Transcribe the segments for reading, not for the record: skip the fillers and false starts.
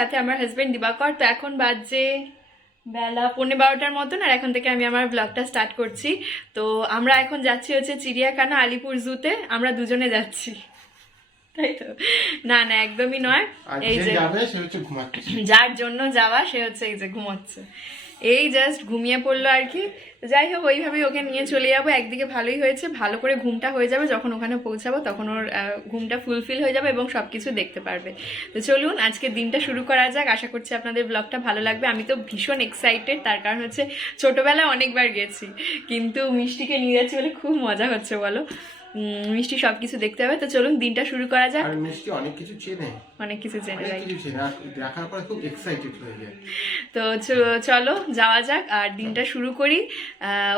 সাথে আমার হাজবেন্ড দিবাকর। তো এখন বাজে বেলা 11:15টার মতন, আর এখন থেকে আমি আমার ব্লগটা স্টার্ট করছি। তো আমরা এখন যাচ্ছি হচ্ছে চিড়িয়াখানা আলিপুর জুতে, আমরা দুজনে যাচ্ছি, তাই তো? না না একদমই নয়, এই যে যার জন্য যাওয়া সে হচ্ছে এই যে ঘুমাচ্ছে, এই জাস্ট ঘুমিয়ে পড়লো আর কি। যাই হোক ওইভাবেই ওকে নিয়ে চলে যাবো। একদিকে ভালোই হয়েছে, ভালো করে ঘুমটা হয়ে যাবে, যখন ওখানে পৌঁছাবো তখন ওর ঘুমটা ফুলফিল হয়ে যাবে এবং সবকিছু দেখতে পারবে। তো চলুন আজকে দিনটা শুরু করা যাক। আশা করছি আপনাদের ব্লগটা ভালো লাগবে। আমি তো ভীষণ এক্সাইটেড, তার কারণ হচ্ছে ছোটবেলায় অনেকবার গেছি, কিন্তু মিষ্টিকে নিয়ে যাচ্ছি বলে খুব মজা হচ্ছে। বলো, মিষ্টি সবকিছু দেখতে হবে। তো চলুন দিনটা শুরু করা যাক। আর মিষ্টি অনেক কিছু চেনে, অনেক কিছু চেনে যায়, দেখার পর খুব এক্সাইটেড হয়ে যায়। তো চলো যাওয়া যাক আর দিনটা শুরু করি।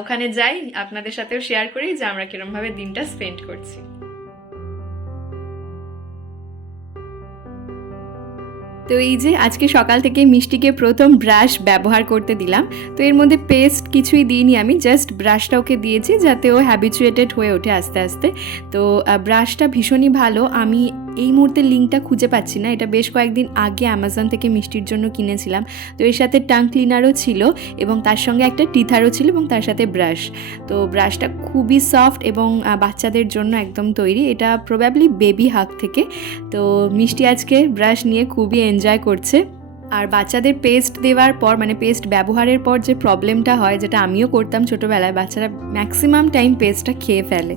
ওখানে যাই, আপনাদের সাথেও শেয়ার করি যে আমরা কিরকম ভাবে দিনটা স্পেন্ড করছি। তো এই যে আজকে সকাল থেকে মিষ্টিকে প্রথম ব্রাশ ব্যবহার করতে দিলাম। তো এর মধ্যে পেস্ট কিছুই দিইনি, আমি জাস্ট ব্রাশটা ওকে দিয়েছি যাতে ও হ্যাবিচুয়েটেড হয়ে ওঠে আস্তে আস্তে। তো ব্রাশটা ভীষণই ভালো। আমি এই মুহূর্তে লিঙ্কটা খুঁজে পাচ্ছি না, এটা বেশ কয়েকদিন আগে অ্যামাজন থেকে মিষ্টির জন্য কিনেছিলাম। তো এর সাথে টাং ক্লিনারও ছিল এবং তার সঙ্গে একটা টিথারও ছিল এবং তার সাথে ব্রাশ। তো ব্রাশটা খুবই সফট এবং বাচ্চাদের জন্য একদম তৈরি। এটা প্রবাবলি বেবি হাগ থেকে। তো মিষ্টি আজকে ব্রাশ নিয়ে খুবই এনজয় করছে। আর বাচ্চাদের পেস্ট দেওয়ার পর, মানে পেস্ট ব্যবহারের পর যে প্রবলেমটা হয়, যেটা আমিও করতাম ছোটোবেলায়, বাচ্চারা ম্যাক্সিমাম টাইম পেস্টটা খেয়ে ফেলে।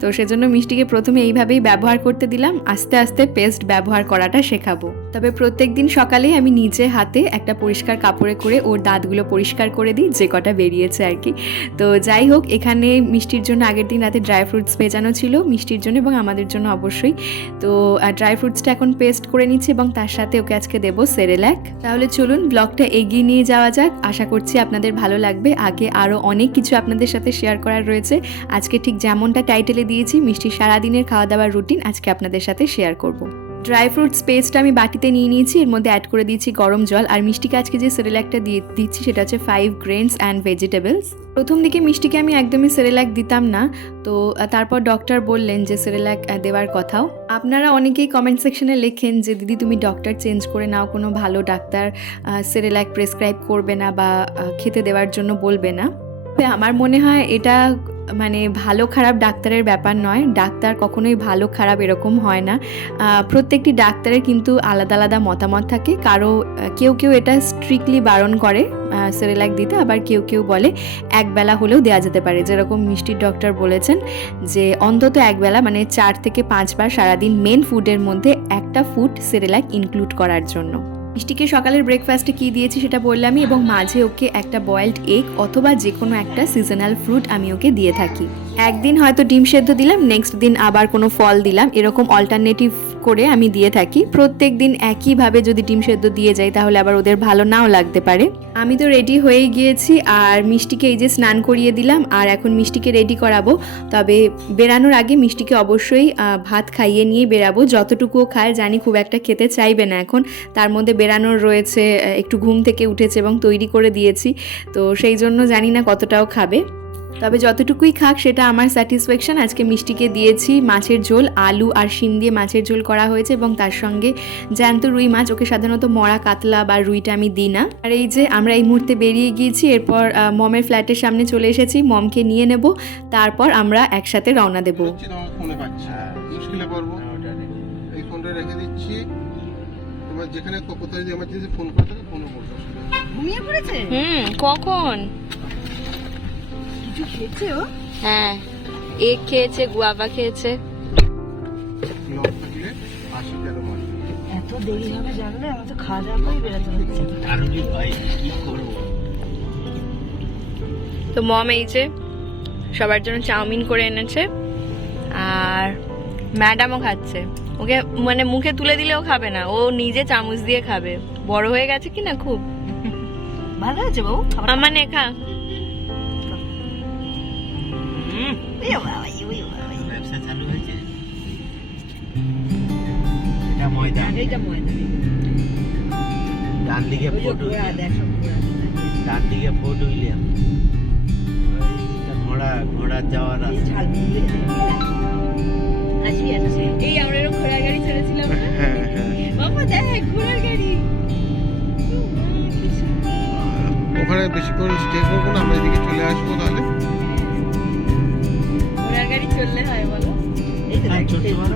তো সেজন্য মিষ্টিকে প্রথমে এইভাবেই ব্যবহার করতে দিলাম, আস্তে আস্তে পেস্ট ব্যবহার করাটা শেখাবো। তবে প্রত্যেক দিন সকালেই আমি নিজে হাতে একটা পরিষ্কার কাপড়ে করে ওর দাঁতগুলো পরিষ্কার করে দিই, যে কটা বেরিয়েছে আর কি। তো যাই হোক, এখানে মিষ্টির জন্য আগের দিন রাতে ড্রাই ফ্রুটস ভেজানো ছিল, মিষ্টির জন্য এবং আমাদের জন্য অবশ্যই। তো ড্রাই ফ্রুটসটা এখন পেস্ট করে নিচ্ছি এবং তার সাথে ওকে আজকে দেবো সেরেল্যাক। তাহলে চলুন ব্লগটা এগিয়ে নিয়ে যাওয়া যাক। আশা করছি আপনাদের ভালো লাগবে। আগে আরও অনেক কিছু আপনাদের সাথে শেয়ার করার রয়েছে। আজকে ঠিক যেমনটা টাইটেলে দিয়েছি, মিষ্টির সারাদিনের খাওয়া দাওয়ার রুটিন আজকে আপনাদের সাথে শেয়ার করব। ড্রাই ফ্রুটস পেস্টটা আমি বাটিতে নিয়ে নিয়েছি, এর মধ্যে অ্যাড করে দিয়েছি গরম জল। আর মিষ্টিকে আজকে যে সেরেল্যাকটা দিচ্ছি সেটা হচ্ছে 5 গ্রেনস অ্যান্ড ভেজিটেবলস। প্রথম দিকে মিষ্টিকে আমি একদমই সেরেল্যাক দিতাম না, তো তারপর ডক্টর বললেন যে সেরেল্যাক দেওয়ার কথাও। আপনারা অনেকেই কমেন্ট সেকশনে লেখেন যে দিদি তুমি ডক্টর চেঞ্জ করে নাও, কোনো ভালো ডাক্তার সেরেল্যাক প্রেসক্রাইব করবে না বা খেতে দেওয়ার জন্য বলবে না। আমার মনে হয় এটা মানে ভালো খারাপ ডাক্তারের ব্যাপার নয়, ডাক্তার কখনোই ভালো খারাপ এরকম হয় না। প্রত্যেকটি ডাক্তারের কিন্তু আলাদা আলাদা মতামত থাকে। কেউ কেউ এটা স্ট্রিক্টলি বারণ করে সেরেল্যাক দিতে, আবার কেউ কেউ বলে একবেলা হলেও দেওয়া যেতে পারে। যেরকম মিষ্টির ডক্টর বলেছেন যে অন্তত একবেলা, মানে 4 থেকে 5 বার সারাদিন মেন ফুডের মধ্যে একটা ফুড সেরেল্যাক ইনক্লুড করার জন্য। মিষ্টিকে সকালের ব্রেকফাস্টে কী দিয়েছি সেটা বললামই, এবং মাঝে ওকে একটা বয়েলড এগ অথবা যে কোনো একটা সিজনাল ফ্রুট আমি ওকে দিয়ে থাকি। একদিন হয়তো ডিম সেদ্ধ দিলাম, নেক্সট দিন আবার কোনো ফল দিলাম, এরকম অল্টারনেটিভ করে আমি দিয়ে থাকি। প্রত্যেক দিন একইভাবে যদি ডিম সেদ্ধ দিয়ে যাই তাহলে আবার ওদের ভালো নাও লাগতে পারে। আমি তো রেডি হয়ে গিয়েছি, আর মিষ্টিকে এই যে স্নান করিয়ে দিলাম, আর এখন মিষ্টিকে রেডি করাবো। তবে বেরানোর আগে মিষ্টিকে অবশ্যই ভাত খাইয়ে নিয়ে বেরাবো। যতটুকুও খায় জানি খুব একটা খেতে চাইবে না এখন, তার মধ্যে বেরানোর রয়েছে, একটু ঘুম থেকে উঠেছে এবং তৈরি করে দিয়েছি, তো সেই জন্য জানি না কতটাও খাবে। তবে যতটুকুই খাক সেটা আমার স্যাটিসফ্যাকশন। আজকে মিষ্টিকে দিয়েছি মাছের ঝোল, আলু আর শিম দিয়ে মাছের ঝোল করা হয়েছে এবং তার সঙ্গে জ্যান্ত রুই মাছ। ওকে সাধারণত মরা কাতলা বা রুইটা আমি দিই না। আর এই যে আমরা এই মুহূর্তে বেরিয়ে গিয়েছি, এরপর মমের ফ্ল্যাটের সামনে চলে এসেছি, মমকে নিয়ে নেব, তারপর আমরা একসাথে রওনা দেব। যেখানে কোথায় যে এমার্জেন্সি ফোন করতে হবে, ফোনও করতে হবে। ঘুমিয়ে পড়েছে? কখন কিছু খেয়েছে ও? হ্যাঁ, এগ খেয়েছে, গুয়াভা খেয়েছে। এত দেরি হবে জানলে, আমি তো খাওয়া দাওয়া করে বেরোতে হচ্ছে। আরুলি ভাই কি করব? তো মম এই যে সবার জন্য চাউমিন করে এনেছে, আর ম্যাডামও খাচ্ছে। ওকে মানে মুখে তুলে দিলেও খাবে না, ও নিজে চামচ দিয়ে খাবে। বড় হয়ে গেছে কি না খুব। ভালো আছে বাবু, আমার নে খা। ব্যবসা চালু হয়েছে। এটা ময়দা, এটা ময়দা। ডান দিকে ফটো, ডান দিকে ফটো উইলিয়াম। ঘোড়া যাওয়ার আছে। এই আমরা এরকম ঘোড়ার গাড়ি ছেড়েছিলাম না? বাবা দেখ ঘোড়ার গাড়ি। বেশিক্ষণ স্টে করবো না, আমরা এদিকে চলে আসবো তাহলে। ঘোড়ার গাড়ি চললে হয় বলো? এই তো ছোট বড়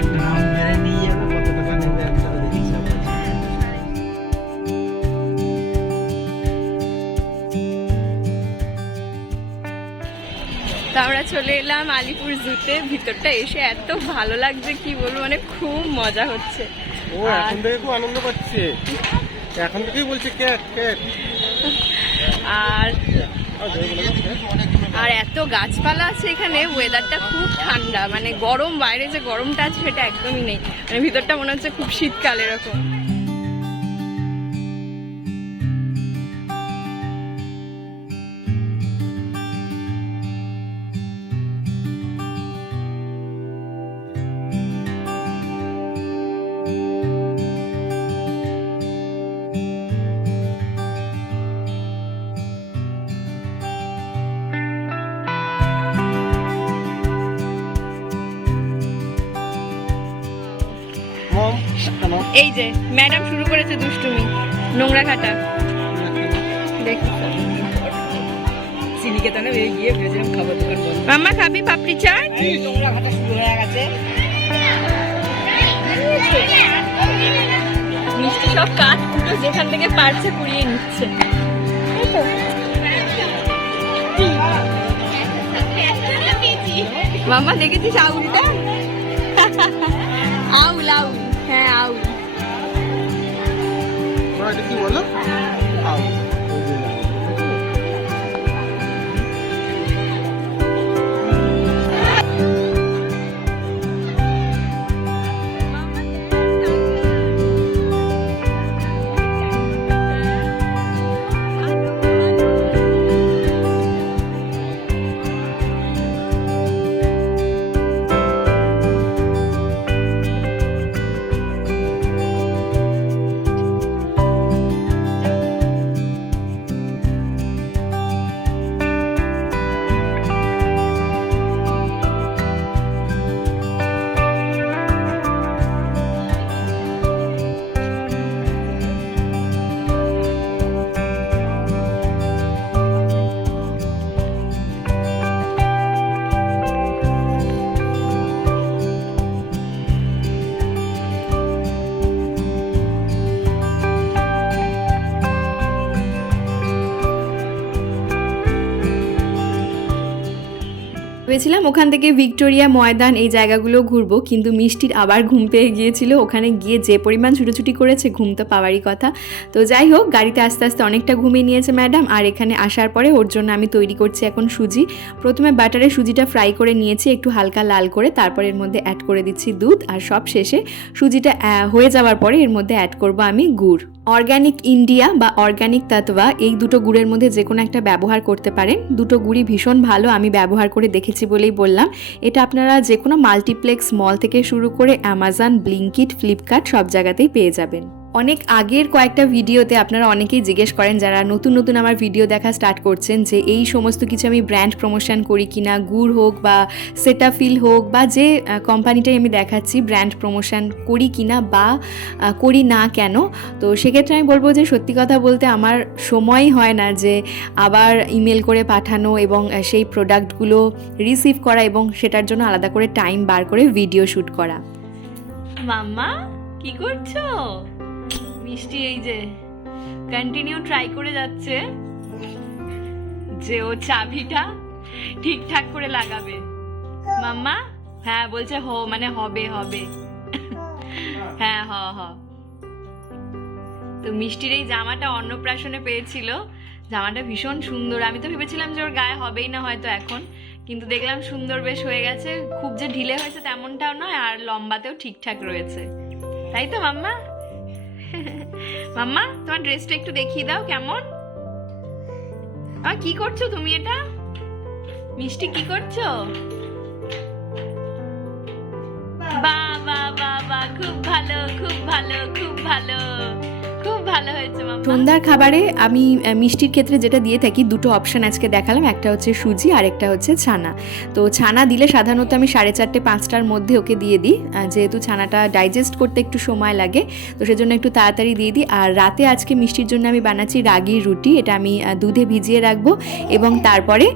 একটা রাউন্ড মেরে নিয়ে যাবে, কত টাকা নেবে একটা দেখি সব। তো আমরা চলে এলাম আলিপুর জুতে। ভিতরটা এসে এত ভালো লাগছে কি বলবো, মানে খুব মজা হচ্ছে। ও এখন থেকে খুব আনন্দ পাচ্ছে, এখন থেকেই বলছে ক্যাট ক্যাট। আর আর এত গাছপালা আছে এখানে, ওয়েদারটা খুব ঠান্ডা, মানে গরম, বাইরে যে গরমটা আছে সেটা একদমই নেই, মানে ভিতরটা মনে হচ্ছে খুব শীতকাল এরকম। মম কেন এই যে ম্যাডাম শুরু করেছে দুষ্টুমি, নোংরা ঘাটা। দেখি সিনিকেতনে গিয়ে ভেবেছিলাম খাবার দোকান বন্ধ, মাম্মা খাবি পাপড়ি চাট? এই নোংরা ঘাটা শুরু হয়ে গেছে। মিষ্টি সব কাঠ কুটো যেখান থেকে পারছে কুড়িয়ে নিচ্ছে। মাম্মা দেখেছিস আউলটা? আউল আউল, হ্যাঁ আউল। এটা কি বলো? আও ভেবেছিলাম ওখান থেকে ভিক্টোরিয়া ময়দান এই জায়গাগুলো ঘুরবো, কিন্তু মিষ্টির আবার ঘুম পেয়ে গিয়েছিল। ওখানে গিয়ে যে পরিমাণ ছুটোছুটি করেছে, ঘুম তো পাওয়ারই কথা। তো যাই হোক, গাড়িতে আস্তে আস্তে অনেকটা ঘুমিয়ে নিয়েছে ম্যাডাম। আর এখানে আসার পরে ওর জন্য আমি তৈরি করছি এখন সুজি। প্রথমে বাটারে সুজিটা ফ্রাই করে নিয়েছি একটু হালকা লাল করে, তারপর এর মধ্যে অ্যাড করে দিচ্ছি দুধ, আর সব শেষে সুজিটা হয়ে যাওয়ার পরে এর মধ্যে অ্যাড করব আমি গুড়। অর্গ্যানিক ইন্ডিয়া বা অর্গ্যানিক তত্ত্বা, এই দুটো গুড়ের মধ্যে যে কোনো একটা ব্যবহার করতে পারেন। দুটো গুড়ই ভীষণ ভালো, আমি ব্যবহার করে দেখেছি বলেই বললাম। এটা আপনারা যে কোনো মাল্টিপ্লেক্স মল থেকে শুরু করে অ্যামাজন, ব্লিঙ্কিট, ফ্লিপকার্ট সব জায়গাতেই পেয়ে যাবেন। অনেক আগের কয়েকটা ভিডিওতে আপনারা অনেকেই জিজ্ঞেস করেন, যারা নতুন নতুন আমার ভিডিও দেখা স্টার্ট করছেন, যে এই সমস্ত কিছু আমি ব্র্যান্ড প্রমোশন করি কিনা, গুড় হোক বা সেটাফিল হোক বা যে কোম্পানিটাই আমি দেখাচ্ছি ব্র্যান্ড প্রমোশন করি কিনা বা করি না কেন। তো সেক্ষেত্রে আমি বলবো যে সত্যি কথা বলতে আমার সময়ই হয় না যে আবার ইমেল করে পাঠানো এবং সেই প্রোডাক্টগুলো রিসিভ করা এবং সেটার জন্য আলাদা করে টাইম বার করে ভিডিও শ্যুট করা। মাম্মা কি করছো? মিষ্টি এই যে কন্টিনিউ ট্রাই করে যাচ্ছে যে ও চাবিটা ঠিকঠাক করে লাগাবে। মাম্মা হ্যাঁ বলছে হো, মানে হবে হবে, হ্যাঁ হ হ। তো মিষ্টির এই জামাটা অন্নপ্রাশনে পেয়েছিল, জামাটা ভীষণ সুন্দর। আমি তো ভেবেছিলাম যে ওর গায়ে হবেই না হয়তো এখন, কিন্তু দেখলাম সুন্দর বেশ হয়ে গেছে। খুব যে ঢিলে হয়েছে তেমনটাও নয়, আর লম্বাতেও ঠিকঠাক রয়েছে, তাই তো মাম্মা? মাম্মা তোমার ড্রেসটা একটু দেখিয়ে দাও কেমন। কি করছো তুমি এটা? মিষ্টি কি করছো? বাহ বাহ বাহ বাহ, খুব ভালো খুব ভালো খুব ভালো খুব ভালো ভালো হয়েছে মাম্মা। সন্ধ্যার খাবারে আমি মিষ্টির ক্ষেত্রে যেটা দিয়ে থাকি, দুটো অপশন আজকে দেখালাম, একটা হচ্ছে সুজি আর একটা হচ্ছে ছানা। তো ছানা দিলে সাধারণত আমি 4:30-5টার মধ্যে ওকে দিয়ে দিই, যেহেতু ছানাটা ডাইজেস্ট করতে একটু সময় লাগে, তো সেজন্য একটু তাড়াতাড়ি দিয়ে দিই। আর রাতে আজকে মিষ্টির জন্য আমি বানাচ্ছি রাগির রুটি। এটা আমি দুধে ভিজিয়ে রাখবো এবং তারপরে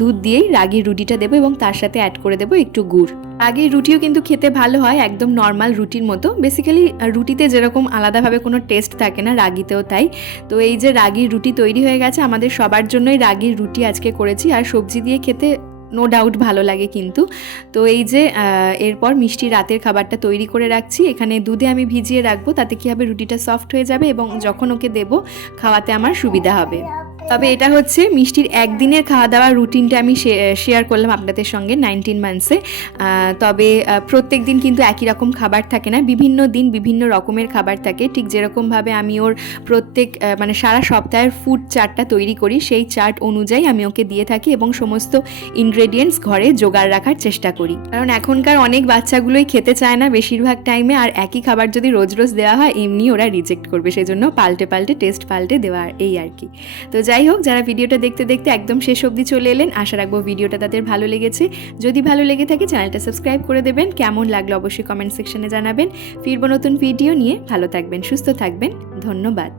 দুধ দিয়েই রাগির রুটিটা দেবো এবং তার সাথে অ্যাড করে দেবো একটু গুড়। রাগির রুটিও কিন্তু খেতে ভালো হয়, একদম নর্মাল রুটির মতো। বেসিক্যালি রুটিতে যেরকম আলাদাভাবে কোনো টেস্ট থাকে না, রাগিতেও তাই। তো এই যে রাগির রুটি তৈরি হয়ে গেছে, আমাদের সবার জন্যই রাগির রুটি আজকে করেছি। আর সবজি দিয়ে খেতে নো ডাউট ভালো লাগে কিন্তু। তো এই যে এরপর মিষ্টি রাতের খাবারটা তৈরি করে রাখছি। এখানে দুধে আমি ভিজিয়ে রাখবো, তাতে কী হবে, রুটিটা সফট হয়ে যাবে এবং যখন ওকে দেবো খাওয়াতে আমার সুবিধা হবে। তবে এটা হচ্ছে মিষ্টির একদিনের খাওয়া দাওয়ার রুটিনটা আমি শেয়ার করলাম আপনাদের সঙ্গে 19 মান্থসে। তবে প্রত্যেক দিন কিন্তু একই রকম খাবার থাকে না, বিভিন্ন দিন বিভিন্ন রকমের খাবার থাকে। ঠিক যেরকমভাবে আমি ওর প্রত্যেক মানে সারা সপ্তাহের ফুড চার্টটা তৈরি করি, সেই চার্ট অনুযায়ী আমি ওকে দিয়ে থাকি এবং সমস্ত ইনগ্রেডিয়েন্টস ঘরে জোগাড় রাখার চেষ্টা করি। কারণ এখনকার অনেক বাচ্চাগুলোই খেতে চায় না বেশিরভাগ টাইমে, আর একই খাবার যদি রোজ রোজ দেওয়া হয় এমনি ওরা রিজেক্ট করবে, সেজন্য পাল্টে পাল্টে টেস্ট পাল্টে দেওয়া, এই আর কি। তো যাই হোক, যারা ভিডিওটা দেখতে দেখতে একদম শেষ অবধি চলে এলেন, আশা রাখবো ভিডিওটা তাদের ভালো লেগেছে। যদি ভালো লেগে থাকে চ্যানেলটা সাবস্ক্রাইব করে দেবেন, কেমন লাগলো অবশ্যই কমেন্ট সেকশনে জানাবেন। ফিরবো নতুন ভিডিও নিয়ে। ভালো থাকবেন, সুস্থ থাকবেন, ধন্যবাদ।